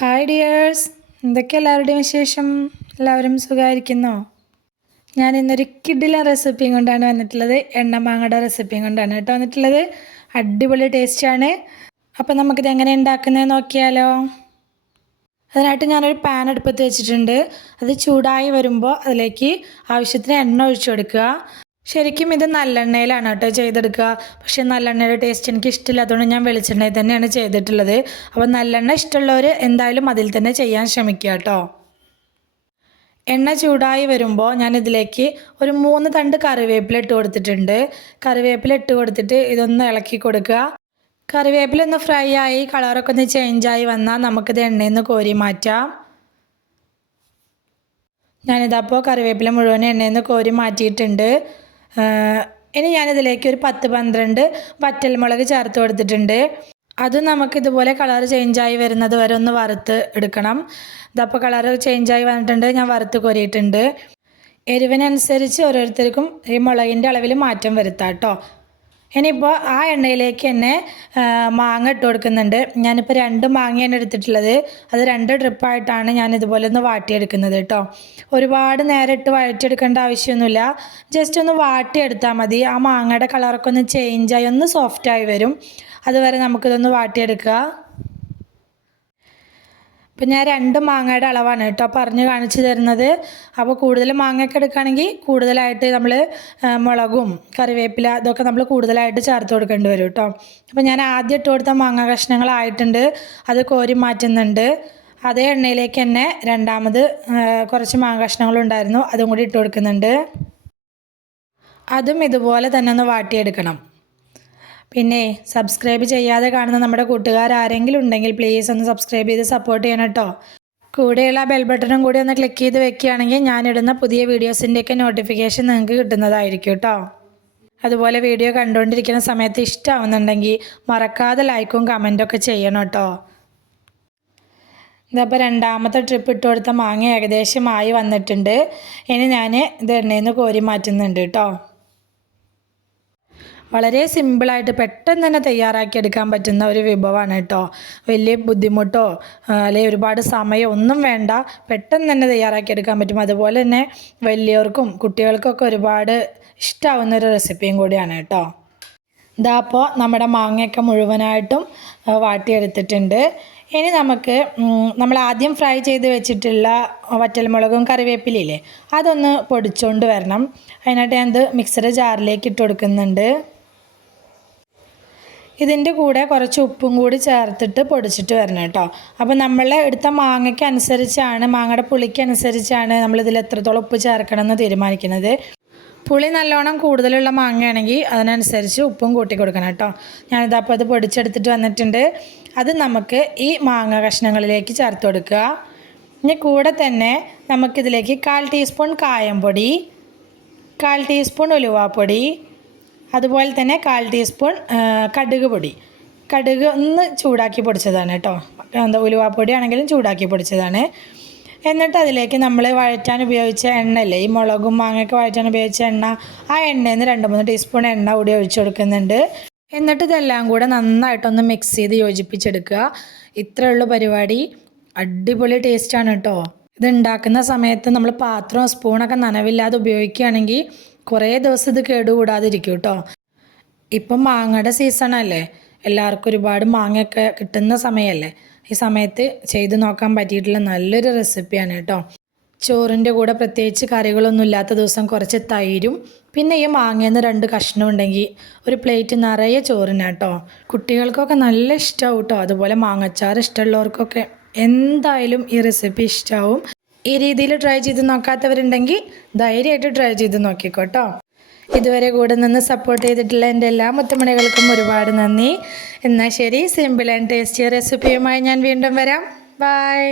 Hi dears, എന്തൊക്കെ എല്ലാവരുടെയും വിശേഷം? എല്ലാവരും സുഖമായിരിക്കുന്നോ? ഞാൻ ഇന്നൊരു കിഡിലെ റെസിപ്പിയും കൊണ്ടാണ് വന്നിട്ടുള്ളത്. എണ്ണമാങ്ങയുടെ റെസിപ്പിയും കൊണ്ടാണ് കേട്ടോ വന്നിട്ടുള്ളത്. അടിപൊളി ടേസ്റ്റാണ്. അപ്പോൾ നമുക്കിത് എങ്ങനെ ഉണ്ടാക്കുന്നത് നോക്കിയാലോ? അതിനായിട്ട് ഞാനൊരു പാൻ അടുപ്പത്ത് വെച്ചിട്ടുണ്ട്. അത് ചൂടായി വരുമ്പോൾ അതിലേക്ക് ആവശ്യത്തിന് എണ്ണ ഒഴിച്ചു കൊടുക്കുക. ശരിക്കും ഇത് നല്ലെണ്ണയിലാണ് കേട്ടോ ചെയ്തെടുക്കുക. പക്ഷേ നല്ലെണ്ണയുടെ ടേസ്റ്റ് എനിക്ക് ഇഷ്ടമില്ലാത്തതുകൊണ്ട് ഞാൻ വെളിച്ചെണ്ണയിൽ തന്നെയാണ് ചെയ്തിട്ടുള്ളത്. അപ്പോൾ നല്ലെണ്ണ ഇഷ്ടമുള്ളവർ എന്തായാലും അതിൽ തന്നെ ചെയ്യാൻ ശ്രമിക്കുക കേട്ടോ. എണ്ണ ചൂടായി വരുമ്പോൾ ഞാനിതിലേക്ക് ഒരു 3 തണ്ട് കറിവേപ്പില ഇട്ട് കൊടുത്തിട്ടുണ്ട്. കറിവേപ്പില ഇട്ട് കൊടുത്തിട്ട് ഇതൊന്ന് ഇളക്കി കൊടുക്കുക. കറിവേപ്പില ഒന്ന് ഫ്രൈ ആയി കളറൊക്കെ ഒന്ന് ചേഞ്ചായി വന്നാൽ നമുക്കിത് എണ്ണയിൽ നിന്ന് കോരി മാറ്റാം. ഞാനിതപ്പോൾ കറിവേപ്പില മുഴുവൻ എണ്ണയിൽ നിന്ന് കോരി മാറ്റിയിട്ടുണ്ട്. ഇനി ഞാനിതിലേക്ക് ഒരു 10-12 വറ്റൽമുളക് ചേർത്ത് കൊടുത്തിട്ടുണ്ട്. അത് നമുക്കിതുപോലെ കളർ ചേഞ്ചായി വരുന്നത് വരെ ഒന്ന് വറുത്ത് എടുക്കണം. ഇതപ്പോൾ കളർ ചേഞ്ചായി വന്നിട്ടുണ്ട്, ഞാൻ വറുത്ത് കോരിയിട്ടുണ്ട്. എരിവിനനുസരിച്ച് ഓരോരുത്തർക്കും ഈ മുളകിൻ്റെ അളവിൽ മാറ്റം വരുത്താം കേട്ടോ. ഇനിയിപ്പോൾ ആ എണ്ണയിലേക്ക് തന്നെ മാങ്ങ ഇട്ട് കൊടുക്കുന്നുണ്ട്. ഞാനിപ്പോൾ 2 മാങ്ങയാണ് എടുത്തിട്ടുള്ളത്. അത് 2 ട്രിപ്പായിട്ടാണ് ഞാനിതുപോലെ ഒന്ന് വാട്ടിയെടുക്കുന്നത് കേട്ടോ. ഒരുപാട് നേരം ഇട്ട് വഴറ്റിയെടുക്കേണ്ട ആവശ്യമൊന്നുമില്ല. ജസ്റ്റ് ഒന്ന് വാട്ടിയെടുത്താൽ മതി. ആ മാങ്ങയുടെ കളറൊക്കെ ഒന്ന് ചേഞ്ചായി ഒന്ന് സോഫ്റ്റായി വരും. അതുവരെ നമുക്കിതൊന്ന് വാട്ടിയെടുക്കുക. ഇപ്പം ഞാൻ 2 മാങ്ങയുടെ അളവാണ് കേട്ടോ പറഞ്ഞ് കാണിച്ചു തരുന്നത്. അപ്പോൾ കൂടുതൽ മാങ്ങയൊക്കെ എടുക്കുകയാണെങ്കിൽ കൂടുതലായിട്ട് നമ്മൾ മുളകും കറിവേപ്പില ഇതൊക്കെ നമ്മൾ കൂടുതലായിട്ട് ചേർത്ത് കൊടുക്കേണ്ടി വരും കേട്ടോ. അപ്പോൾ ഞാൻ ആദ്യം ഇട്ട് കൊടുത്ത മാങ്ങ കഷ്ണങ്ങളായിട്ടുണ്ട്, അത് കോരി മാറ്റുന്നുണ്ട്. അതേ എണ്ണയിലേക്ക് തന്നെ രണ്ടാമത് കുറച്ച് മാങ്ങ കഷ്ണങ്ങളുണ്ടായിരുന്നു, അതും കൂടി ഇട്ട് കൊടുക്കുന്നുണ്ട്. അതും ഇതുപോലെ തന്നെ ഒന്ന് വാട്ടിയെടുക്കണം. പിന്നെ സബ്സ്ക്രൈബ് ചെയ്യാതെ കാണുന്ന നമ്മുടെ കൂട്ടുകാർ ആരെങ്കിലും ഉണ്ടെങ്കിൽ പ്ലീസ് ഒന്ന് സബ്സ്ക്രൈബ് ചെയ്ത് സപ്പോർട്ട് ചെയ്യണം കേട്ടോ. കൂടെയുള്ള ബെൽ ബട്ടണും കൂടി ഒന്ന് ക്ലിക്ക് ചെയ്ത് വെക്കുകയാണെങ്കിൽ ഞാനിടുന്ന പുതിയ വീഡിയോസിൻ്റെയൊക്കെ നോട്ടിഫിക്കേഷൻ നിങ്ങൾക്ക് കിട്ടുന്നതായിരിക്കും കേട്ടോ. അതുപോലെ വീഡിയോ കണ്ടുകൊണ്ടിരിക്കുന്ന സമയത്ത് ഇഷ്ടമാവുന്നുണ്ടെങ്കിൽ മറക്കാതെ ലൈക്കും കമൻറ്റൊക്കെ ചെയ്യണം കേട്ടോ. ഇതപ്പോൾ രണ്ടാമത്തെ ട്രിപ്പ് ഇട്ട് കൊടുത്ത മാങ്ങ ഏകദേശമായി വന്നിട്ടുണ്ട്. ഇനി ഞാൻ ഇത് എണ്ണയിൽ നിന്ന് കോരി മാറ്റുന്നുണ്ട് കേട്ടോ. വളരെ സിമ്പിളായിട്ട് പെട്ടെന്ന് തന്നെ തയ്യാറാക്കി എടുക്കാൻ പറ്റുന്ന ഒരു വിഭവമാണ് കേട്ടോ. വലിയ ബുദ്ധിമുട്ടോ അല്ലെങ്കിൽ ഒരുപാട് സമയം ഒന്നും വേണ്ട, പെട്ടെന്ന് തന്നെ തയ്യാറാക്കി എടുക്കാൻ പറ്റും. അതുപോലെ തന്നെ വലിയവർക്കും കുട്ടികൾക്കൊക്കെ ഒരുപാട് ഇഷ്ടമാവുന്ന ഒരു റെസിപ്പിയും കൂടിയാണ് കേട്ടോ. ഇതാപ്പോൾ നമ്മുടെ മാങ്ങയൊക്കെ മുഴുവനായിട്ടും വാട്ടിയെടുത്തിട്ടുണ്ട്. ഇനി നമുക്ക് നമ്മൾ ആദ്യം ഫ്രൈ ചെയ്ത് വെച്ചിട്ടുള്ള വറ്റൽമുളകും കറിവേപ്പിലയില്ലേ അതൊന്ന് പൊടിച്ചുകൊണ്ട് വരണം. അതിനായിട്ട് ഞാനത് മിക്സഡ് ജാറിലേക്ക് ഇട്ട് കൊടുക്കുന്നുണ്ട്. ഇതിൻ്റെ കൂടെ കുറച്ച് ഉപ്പും കൂടി ചേർത്തിട്ട് പൊടിച്ചിട്ട് വരണം കേട്ടോ. അപ്പോൾ നമ്മൾ എടുത്ത മാങ്ങയ്ക്ക് അനുസരിച്ചാണ്, മാങ്ങയുടെ പുളിക്ക് അനുസരിച്ചാണ് നമ്മളിതിൽ എത്രത്തോളം ഉപ്പ് ചേർക്കണം എന്ന് തീരുമാനിക്കുന്നത്. പുളി നല്ലോണം കൂടുതലുള്ള മാങ്ങയാണെങ്കിൽ അതിനനുസരിച്ച് ഉപ്പും കൂട്ടി കൊടുക്കണം കേട്ടോ. ഞാനിതപ്പോൾ അത് പൊടിച്ചെടുത്തിട്ട് വന്നിട്ടുണ്ട്. അത് നമുക്ക് ഈ മാങ്ങ കഷ്ണങ്ങളിലേക്ക് ചേർത്ത് കൊടുക്കുക. ഇനി കൂടെ തന്നെ നമുക്കിതിലേക്ക് 1/4 ടീസ്പൂൺ കായംപൊടി, 1/4 ടീസ്പൂൺ ഉലുവാപ്പൊടി, അതുപോലെ തന്നെ 1/4 ടീസ്പൂൺ കടുക് പൊടി. കടുക് ഒന്ന് ചൂടാക്കി പൊടിച്ചതാണ് കേട്ടോ. ഉലുവാപ്പൊടി ആണെങ്കിലും ചൂടാക്കി പൊടിച്ചതാണ്. എന്നിട്ട് അതിലേക്ക് നമ്മൾ വഴറ്റാൻ ഉപയോഗിച്ച എണ്ണയില്ലേ, ഈ മുളകും മാങ്ങയൊക്കെ വഴറ്റാൻ ഉപയോഗിച്ച എണ്ണ, ആ എണ്ണയിൽ നിന്ന് 2-3 ടീസ്പൂൺ എണ്ണ കൂടി ഒഴിച്ചു കൊടുക്കുന്നുണ്ട്. എന്നിട്ട് ഇതെല്ലാം കൂടെ നന്നായിട്ടൊന്ന് മിക്സ് ചെയ്ത് യോജിപ്പിച്ചെടുക്കുക. ഇത്രയേ ഉള്ളൂ പരിപാടി. അടിപൊളി ടേസ്റ്റാണ് കേട്ടോ. ഇത് ഉണ്ടാക്കുന്ന സമയത്ത് നമ്മൾ പാത്രവും സ്പൂണൊക്കെ നനവില്ലാതെ ഉപയോഗിക്കുകയാണെങ്കിൽ കുറേ ദിവസം ഇത് കേടുകൂടാതിരിക്കും കേട്ടോ. ഇപ്പം മാങ്ങയുടെ സീസണല്ലേ, എല്ലാവർക്കും ഒരുപാട് മാങ്ങയൊക്കെ കിട്ടുന്ന സമയമല്ലേ. ഈ സമയത്ത് ചെയ്ത് നോക്കാൻ പറ്റിയിട്ടുള്ള നല്ലൊരു റെസിപ്പിയാണ് കേട്ടോ. ചോറിൻ്റെ കൂടെ പ്രത്യേകിച്ച് കറികളൊന്നും ഇല്ലാത്ത ദിവസം കുറച്ച് തൈരും പിന്നെ ഈ മാങ്ങയിൽ നിന്ന് 2 കഷ്ണം ഉണ്ടെങ്കിൽ ഒരു പ്ലേറ്റ് നിറയെ ചോറിനാണ് കേട്ടോ. കുട്ടികൾക്കൊക്കെ നല്ല ഇഷ്ടമാവും കേട്ടോ. അതുപോലെ മാങ്ങച്ചാർ ഇഷ്ടമുള്ളവർക്കൊക്കെ എന്തായാലും ഈ റെസിപ്പി ഇഷ്ടമാവും. ഈ രീതിയിൽ ട്രൈ ചെയ്ത് നോക്കാത്തവരുണ്ടെങ്കിൽ ധൈര്യമായിട്ട് ട്രൈ ചെയ്ത് നോക്കിക്കോട്ടോ. ഇതുവരെ കൂടെ നിന്ന് സപ്പോർട്ട് ചെയ്തിട്ടുള്ള എൻ്റെ എല്ലാ മുത്തുമണികൾക്കും ഒരുപാട് നന്ദി. എന്നാൽ ശരി, സിമ്പിൾ ആൻഡ് ടേസ്റ്റി റെസിപ്പിയുമായി ഞാൻ വീണ്ടും വരാം. ബൈ.